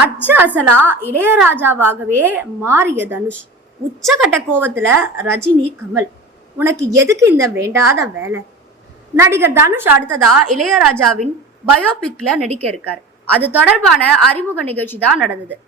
அச்சு அசலா இளையராஜாவாகவே மாறிய தனுஷ். உச்சகட்ட கோவத்துல ரஜினி, கமல், உனக்கு எதுக்கு இந்த வேண்டாத வேலை? நடிகர் தனுஷ் அடுத்ததா இளையராஜாவின் பயோபிக்ல நடிக்க இருக்காரு. அது தொடர்பான அறிமுக நிகழ்ச்சி தான் நடந்தது.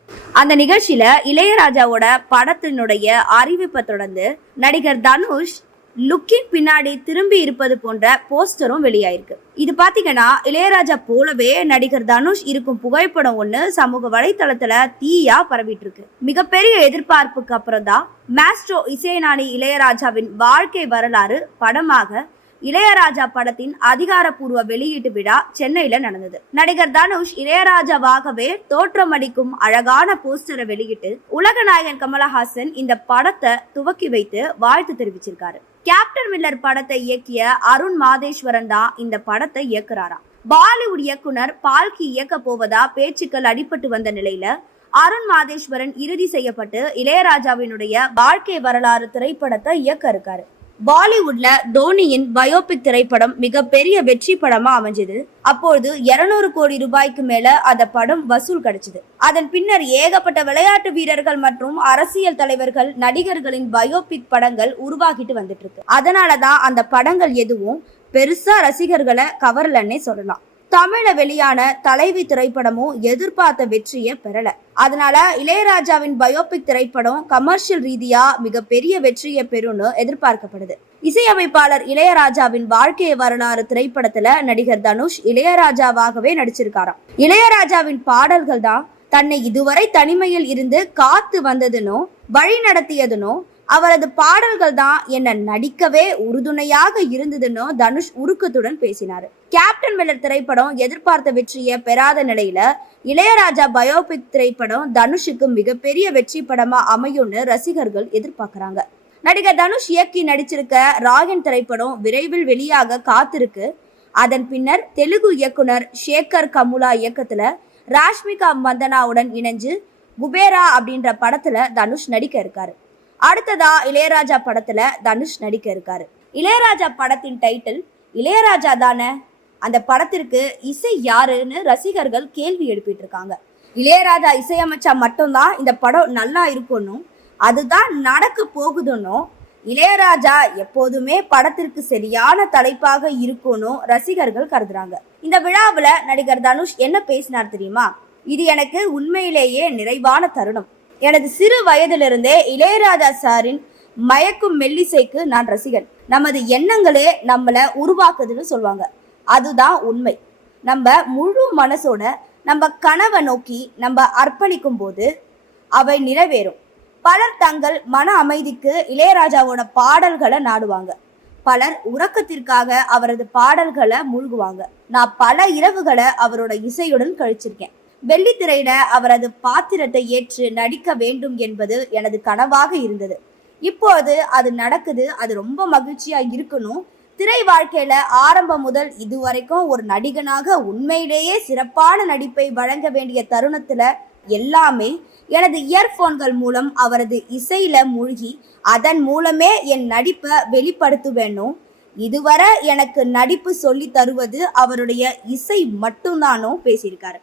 அந்த நிகழ்ச்சியில இளையராஜாவோட படத்தினுடைய அறிவிப்பை தொடர்ந்து நடிகர் தனுஷ் லுக்கின் பின்னாடி திரும்பி இருப்பது போன்ற போஸ்டரும் வெளியாயிருக்கு. இது பாத்தீங்கன்னா இளையராஜா போலவே நடிகர் தனுஷ் இருக்கும் புகைப்படம் ஒண்ணு சமூக வலைத்தளத்துல தீயா பரவிட்டு இருக்கு. மிகப்பெரிய எதிர்பார்ப்புக்கு அப்புறம் தான் மாஸ்ட்ரோ இசைஞானி இளையராஜாவின் வாழ்க்கை வரலாறு படமாக இளையராஜா படத்தின் அதிகாரப்பூர்வ வெளியீட்டு விழா சென்னையில நடந்தது. நடிகர் தனுஷ் இளையராஜாவாகவே தோற்றமளிக்கும் அழகான போஸ்டரை வெளியிட்டு உலக நாயகன் கமலஹாசன் இந்த படத்தை துவக்கி வைத்து வாழ்த்து தெரிவிச்சிருக்காரு. கேப்டன் மில்லர் படத்தை இயக்கிய அருண் மாதேஸ்வரன் தான் இந்த படத்தை இயக்குறாராம். பாலிவுட் இயக்குனர் பால்கி இயக்க போவதா பேச்சுக்கள் அடிபட்டு வந்த நிலையில அருண் மாதேஸ்வரன் இறுதி செய்யப்பட்டு இளையராஜாவினுடைய வாழ்க்கை வரலாறு திரைப்படத்தை இயக்க இருக்காரு. பாலிவுட்ல தோனியின் பயோபிக் திரைப்படம் மிகப்பெரிய வெற்றி படமா அமைஞ்சது. அப்போது 200 கோடி ரூபாய்க்கு மேல அந்த படம் வசூல் கிடைச்சது. அதன் பின்னர் ஏகப்பட்ட விளையாட்டு வீரர்கள் மற்றும் அரசியல் தலைவர்கள், நடிகர்களின் பயோபிக் படங்கள் உருவாகிட்டு வந்துட்டு இருக்கு. அதனாலதான் அந்த படங்கள் எதுவும் பெருசா ரசிகர்களை கவரலன்னே சொல்லலாம். தமிழ வெளியான தலைவி திரைப்படமும் எதிர்பார்த்த வெற்றியை பெறல. அதனால இளையராஜாவின் பயோபிக் திரைப்படம் கமர்ஷியல் ரீதியா மிகப்பெரிய வெற்றியை பெறும்னு எதிர்பார்க்கப்படுது. இசையமைப்பாளர் இளையராஜாவின் வாழ்க்கை வரலாறு திரைப்படத்துல நடிகர் தனுஷ் இளையராஜாவாகவே நடிச்சிருக்காராம். இளையராஜாவின் பாடல்கள் தான் தன்னை இதுவரை தனிமையில் இருந்து காத்து வந்ததுனோ வழி நடத்தியதுனோ அவரது பாடல்கள் தான் என்ன நடிக்கவே உறுதுணையாக இருந்ததுன்னு தனுஷ் உருக்கத்துடன் பேசினாரு. கேப்டன் மில்லர் திரைப்படம் எதிர்பார்த்த வெற்றியை பெறாத நிலையில இளையராஜா பயோபிக் திரைப்படம் தனுஷுக்கு மிகப்பெரிய வெற்றி படமா அமையும்னு ரசிகர்கள் எதிர்பார்க்கறாங்க. நடிகர் தனுஷ் இயக்கி நடிச்சிருக்க ராயன் திரைப்படம் விரைவில் வெளியாக காத்திருக்கு. அதன் பின்னர் தெலுங்கு இயக்குனர் சேகர் கமுலா இயக்கத்துல ராஷ்மிகா மந்தனாவுடன் இணைஞ்சு குபேரா அப்படின்ற படத்துல தனுஷ் நடிக்க இருக்காரு. அடுத்ததா இளையராஜா படத்துல தனுஷ் நடிக்க இருக்காரு. இளையராஜா படத்தின் டைட்டில் இளையராஜா தானே? அந்த படத்திற்கு இசை யாருன்னு ரசிகர்கள் கேள்வி எழுப்பிட்டு இருக்காங்க. இளையராஜா இசையமைச்சா மட்டும்தான் இந்த படம் நல்லா இருக்கணும், அதுதான் நடக்க போகுதுன்னு இளையராஜா எப்போதுமே படத்திற்கு சரியான தலைப்பாக இருக்கணும் ரசிகர்கள் கருதுறாங்க. இந்த விழாவுல நடிகர் தனுஷ் என்ன பேசினார் தெரியுமா? இது எனக்கு உண்மையிலேயே நிறைவான தருணம். எனது சிறு வயதிலிருந்தே இளையராஜா சாரின் மயக்கும் மெல்லிசைக்கு நான் ரசிகன். நமது எண்ணங்களே நம்மளை உருவாக்குதுன்னு சொல்லுவாங்க. அதுதான் உண்மை. நம்ம முழு மனசோட நம்ம கனவை நோக்கி நம்ம அர்ப்பணிக்கும் போது அவை நிறைவேறும். பலர் தங்கள் மன அமைதிக்கு இளையராஜாவோட பாடல்களை நாடுவாங்க. பலர் உறக்கத்திற்காக அவரது பாடல்களை மூழ்குவாங்க. நான் பல இரவுகளை அவரோட இசையுடன் கழிச்சிருக்கேன். வெள்ளித்திரையில அவரது பாத்திரத்தை ஏற்று நடிக்க வேண்டும் என்பது எனது கனவாக இருந்தது. இப்போது அது நடக்குது. அது ரொம்ப மகிழ்ச்சியா இருக்கணும். திரை வாழ்க்கையில ஆரம்பம் முதல் இதுவரைக்கும் ஒரு நடிகனாக உண்மையிலேயே சிறப்பான நடிப்பை வழங்க வேண்டிய தருணத்துல எல்லாமே எனது இயர்போன்கள் மூலம் அவரது இசையில மூழ்கி அதன் மூலமே என் நடிப்பை வெளிப்படுத்துவேனும். இதுவரை எனக்கு நடிப்பு சொல்லி தருவது அவருடைய இசை மட்டும்தானோ பேசியிருக்காரு.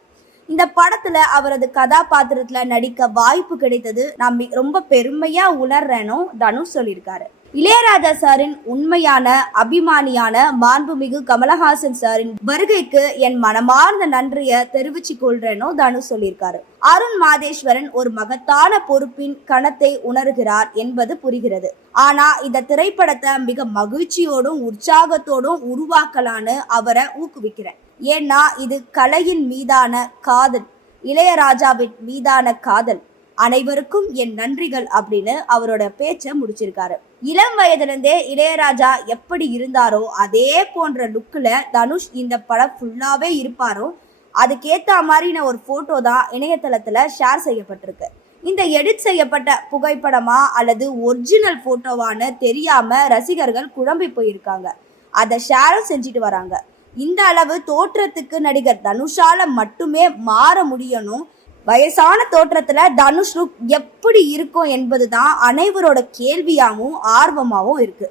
இந்த படத்துல அவரது கதாபாத்திரத்துல நடிக்க வாய்ப்பு கிடைத்தது நான் ரொம்ப பெருமையா உணர்றேனோ தனுஷ் சொல்லியிருக்காரு. இளையராஜா சாரின் உண்மையான அபிமானியான மாண்புமிகு கமலஹாசன் சாரின் வருகைக்கு என் மனமார்ந்த நன்றியை தெரிவிச்சு கொள்றேனோ தனுஷ் சொல்லியிருக்காரு. அருண் மாதேஸ்வரன் ஒரு மகத்தான பொறுப்பின் கணத்தை உணர்கிறார் என்பது புரிகிறது. ஆனா இந்த திரைப்படத்தை மிக மகிழ்ச்சியோடும் உற்சாகத்தோடும் உருவாக்கலான்னு அவரை ஊக்குவிக்கிறேன். ஏன்னா இது கலையின் மீதான காதல், இளையராஜாவின் மீதான காதல். அனைவருக்கும் என் நன்றிகள் அப்படின்னு அவரோட பேச்சை முடிச்சிருக்காரு. இளம் வயதிலிருந்தே இளையராஜா எப்படி இருந்தாரோ அதே போன்ற லுக்ல தனுஷ் இந்த படம் ஃபுல்லாவே இருப்பாரோ அதுக்கேத்த மாதிரின ஒரு போட்டோ தான் இணையதளத்துல ஷேர் செய்யப்பட்டிருக்கு. இந்த எடிட் செய்யப்பட்ட புகைப்படமா அல்லது ஒரிஜினல் போட்டோவான்னு தெரியாம ரசிகர்கள் குழம்பி போயிருக்காங்க. அதை ஷேரும் செஞ்சுட்டு வராங்க. இந்த அளவு தோற்றத்துக்கு நடிகர் தனுஷால மட்டுமே மாற முடியணும். வயசான தோற்றத்துல தனுஷ் லுக் எப்படி இருக்கும் என்பதுதான் அனைவரோட கேள்வியாகவும் ஆர்வமாகவும் இருக்கு.